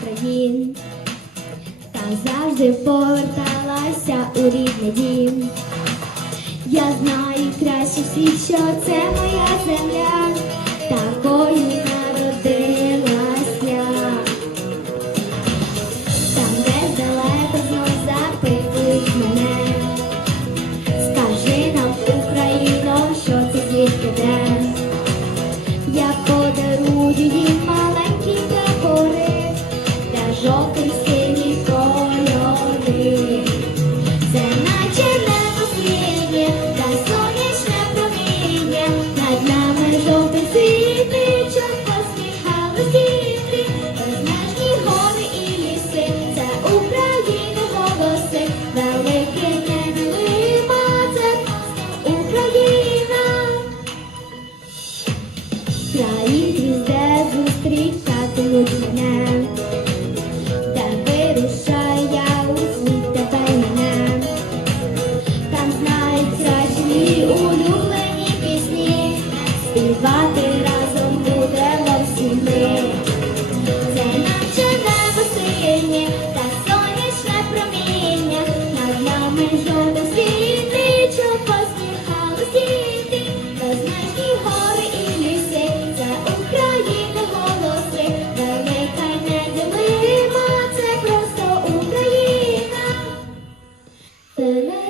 країн, та завжди поверталася у рідний дім. Я знаю краще світ, що це моя земля, такою народилася. Там десь далеко знов запитують мене. Скажи нам, Україно, що це звідки де. Зустрічатимуть мене,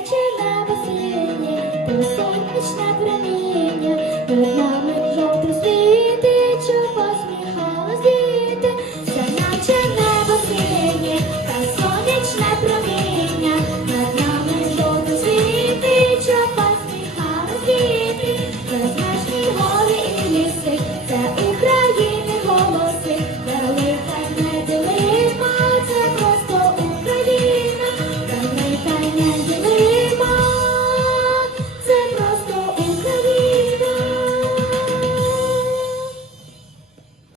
chegar você, né? Ele sempre está pra mim.